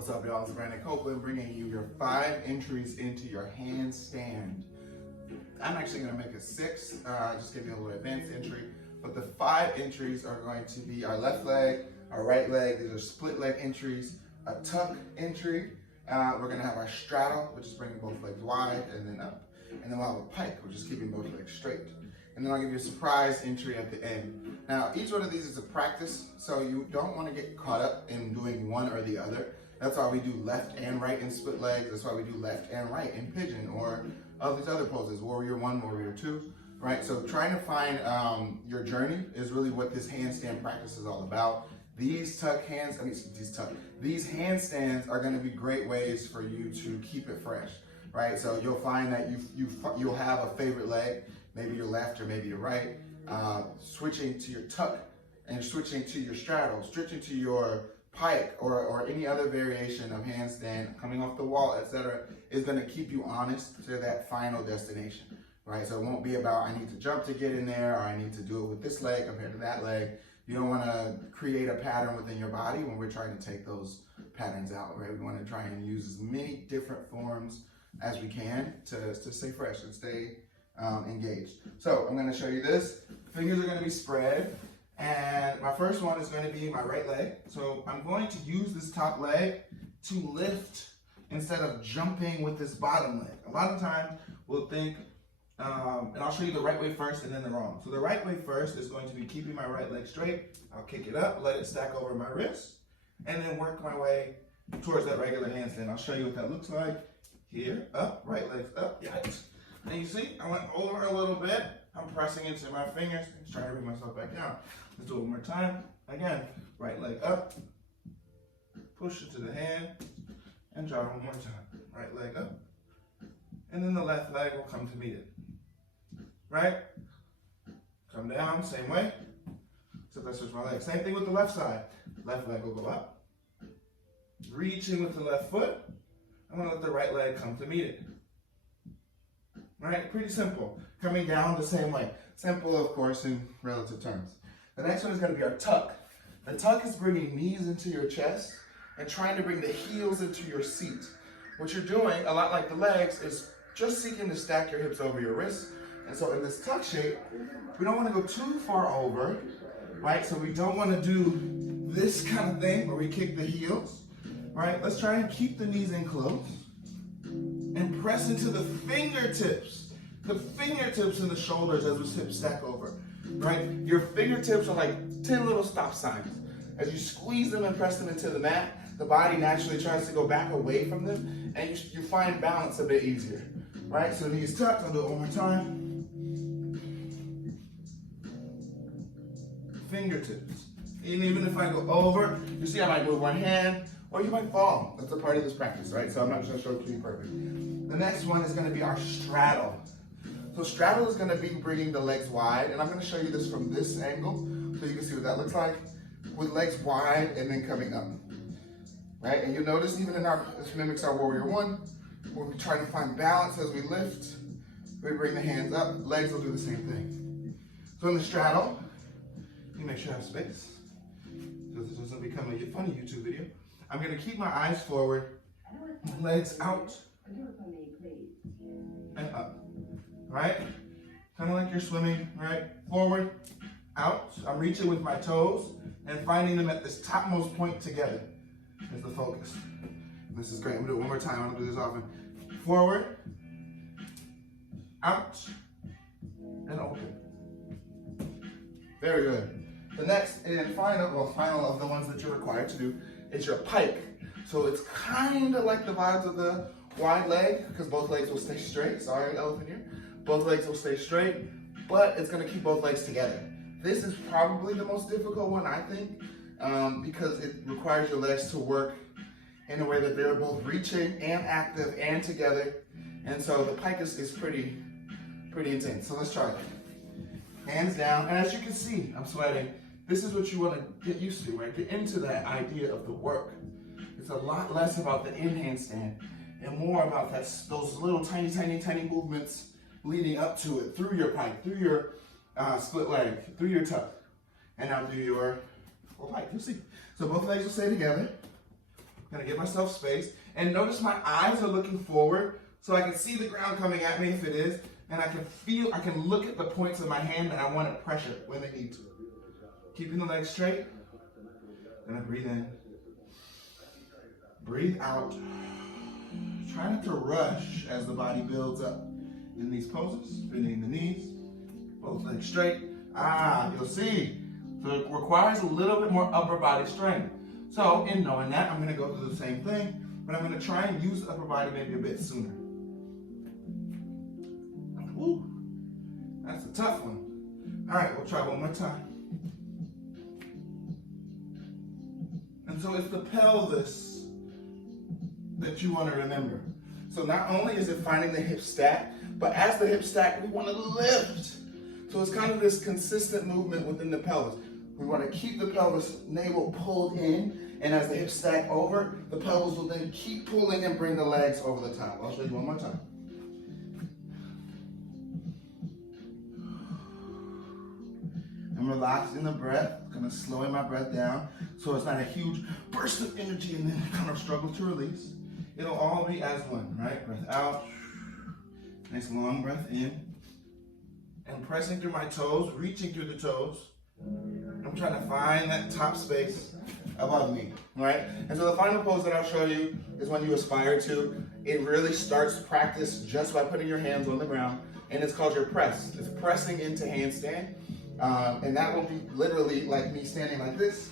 What's up, y'all? It's Brandon Copeland bringing you your 5 entries into your handstand. I'm actually going to make it 6, just give you a little advanced entry. But the 5 entries are going to be our left leg, our right leg. These are split leg entries, a tuck entry. We're going to have our straddle, which is bringing both legs wide and then up. And then we'll have a pike, which is keeping both legs straight. And then I'll give you a surprise entry at the end. Now, each one of these is a practice, so you don't want to get caught up in doing one or the other. That's why we do left and right in split legs. That's why we do left and right in pigeon or all these other poses, warrior 1, warrior 2, right? So trying to find your journey is really what this handstand practice is all about. These these handstands are going to be great ways for you to keep it fresh, right? So you'll find that you'll have a favorite leg, maybe your left or maybe your right, switching to your tuck and switching to your straddle, switching to your pike or any other variation of handstand, coming off the wall, etc., is going to keep you honest to that final destination, right? So it won't be about I need to jump to get in there or I need to do it with this leg compared to that leg. You don't want to create a pattern within your body when we're trying to take those patterns out, right? We want to try and use as many different forms as we can to stay fresh and stay engaged. So I'm going to show you this. Fingers are going to be spread. And my first one is going to be my right leg. So I'm going to use this top leg to lift instead of jumping with this bottom leg. A lot of times we'll think, and I'll show you the right way first and then the wrong. So the right way first is going to be keeping my right leg straight. I'll kick it up, let it stack over my wrist, and then work my way towards that regular handstand. I'll show you what that looks like. Here, up, right leg's up, yikes. And you see, I went over a little bit. I'm pressing into my fingers, trying to bring myself back down. Let's do it one more time. Again, right leg up, push it to the hand, and drop one more time. Right leg up, and then the left leg will come to meet it. Right? Come down, same way. Except I switch my leg. Same thing with the left side. Left leg will go up. Reaching with the left foot. I'm going to let the right leg come to meet it. Right? Pretty simple. Coming down the same way. Simple, of course, in relative terms. The next one is going to be our tuck. The tuck is bringing knees into your chest and trying to bring the heels into your seat. What you're doing, a lot like the legs, is just seeking to stack your hips over your wrists. And so in this tuck shape, we don't want to go too far over, right? So we don't want to do this kind of thing where we kick the heels, right? Let's try and keep the knees in close and press into the fingertips and the shoulders as the hips stack over, right? Your fingertips are like 10 little stop signs. As you squeeze them and press them into the mat, the body naturally tries to go back away from them, and you find balance a bit easier, right? So knees tucked, I'll do it one more time. Fingertips. And even if I go over, you see I might move one hand, or you might fall. That's a part of this practice, right? So I'm not just going to show it to you perfect. The next one is going to be our straddle. So straddle is going to be bringing the legs wide, and I'm going to show you this from this angle so you can see what that looks like, with legs wide and then coming up, right? And you'll notice even in this mimics our warrior 1, where we try to find balance as we lift. We bring the hands up, legs will do the same thing. So in the straddle, you make sure I have space, so this doesn't become a funny YouTube video. I'm going to keep my eyes forward, legs out, and up, right? Kind of like you're swimming, right? Forward, out. I'm reaching with my toes and finding them at this topmost point together is the focus. This is great. I'm going to do it one more time. I don't do this often. Forward, out, and open. Very good. The next and final of the ones that you're required to do is your pike. So it's kind of like the vibes of the wide leg, because both legs will stay straight. Sorry, elephant here. Both legs will stay straight, but it's going to keep both legs together. This is probably the most difficult one, I think, because it requires your legs to work in a way that they're both reaching and active and together. And so the pike is pretty intense. So let's try it. Hands down, and as you can see, I'm sweating. This is what you want to get used to, right? Get into that idea of the work. It's a lot less about the in handstand and more about those little tiny movements leading up to it, through your pike, through your split leg, through your tuck, and now do your full pike. You'll see. So both legs will stay together. I'm gonna give myself space. And notice my eyes are looking forward so I can see the ground coming at me if it is, and I can look at the points of my hand and I want to pressure when they need to. Keeping the legs straight. Gonna breathe in. Breathe out. Try not to rush as the body builds up in these poses. Bending the knees, both legs straight. You'll see. So it requires a little bit more upper body strength. So in knowing that, I'm gonna go through the same thing, but I'm gonna try and use upper body maybe a bit sooner. Woo, that's a tough one. All right, we'll try one more time. And so it's the pelvis that you want to remember. So not only is it finding the hip stack, but as the hip stack, we want to lift. So it's kind of this consistent movement within the pelvis. We want to keep the pelvis navel pulled in, and as the hips stack over, the pelvis will then keep pulling and bring the legs over the top. I'll show you one more time. I'm relaxing the breath, kind of slowing my breath down so it's not a huge burst of energy and then kind of struggle to release. It'll all be as one, right? Breath out, nice long breath in, and pressing through my toes, reaching through the toes. I'm trying to find that top space above me, right? And so the final pose that I'll show you is one you aspire to. It really starts practice just by putting your hands on the ground, and it's called your press. It's pressing into handstand, and that will be literally like me standing like this,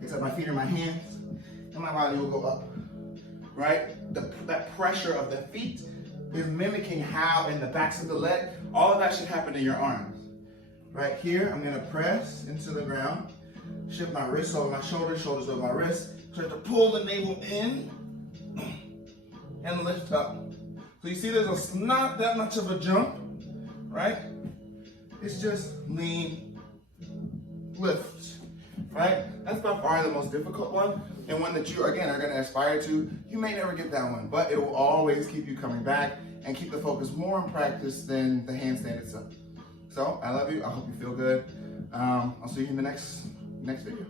except my feet are my hands, and my body will go up, right? That pressure of the feet is mimicking how in the backs of the leg, all of that should happen in your arms. Right here, I'm gonna press into the ground, shift my wrists over my shoulders, shoulders over my wrists, start to pull the navel in, and lift up. So you see there's not that much of a jump, right? It's just lean, lift, right? That's by far the most difficult one, and one that you, again, are gonna aspire to. You may never get that one, but it will always keep you coming back and keep the focus more on practice than the handstand itself. So I love you. I hope you feel good. I'll see you in the next video.